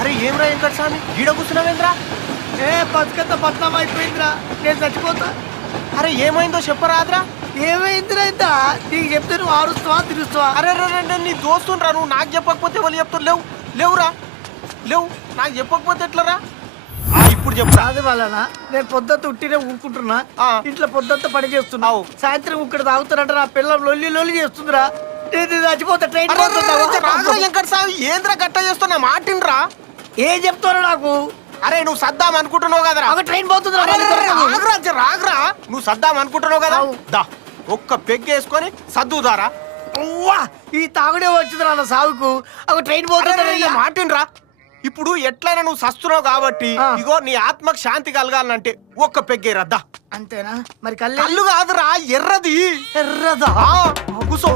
అరే ఏమ్రా వెంకట స్వామి గీడ కూర్చున్నావేంద్రా? బతుకంత బద్నాం అయిపోయిందిరా, నేను చచ్చిపోతా. అరే ఏమైందో చెప్పరాదురా? ఏమైందిరా ఇంత? నీకు చెప్తే నువ్వు ఆరుస్తావా తిరుస్తావా? అరే రే నీ దోస్తుండ్రా, నువ్వు నాకు చెప్పకపోతే వాళ్ళు చెప్తారు. లేవురా లేవు, నాకు చెప్పకపోతే ఎట్లరా? ఇప్పుడు చెప్తా. అది వలనా నేను పొద్దుంత ఉట్టినే ఊరుకుంటున్నా, ఇంట్లో పొద్దుంత పని చేస్తున్నావు, సాయంత్రం ఇక్కడ తాగుతారంట నా పిల్లలు లొల్లి చేస్తుందిరా. నేను చచ్చిపోతా. ట్రైన్ వెంకట స్వామి ఏంద్రా గట్ట చేస్తున్నా మాటిండ్రా? ఏం చెప్తారో నాకు. అరే నువ్వు సద్దాం అనుకుంటున్నావు కదరా? ట్రైన్ పోతుందిరా. రాగరా, నువ్వు సద్దాం అనుకుంటున్నావు కదా, దా ఒక్క పెగ్గేసుకొని సద్దుదారా. ఈ తాగుడే వచ్చిందిరా నా సాగుకు. ట్రైన్ పోతుంది మాటిండ్రా. ఇప్పుడు ఎట్లయినా నువ్వు సస్తున్నావు కాబట్టి ఇగో నీ ఆత్మకు శాంతి కలగాలంటే ఒక్క పెగ్గేరద్దా. అంతేనా? మరి కళ్ళు కాదురా, ఎర్రది. ఎర్రదా? కూసో.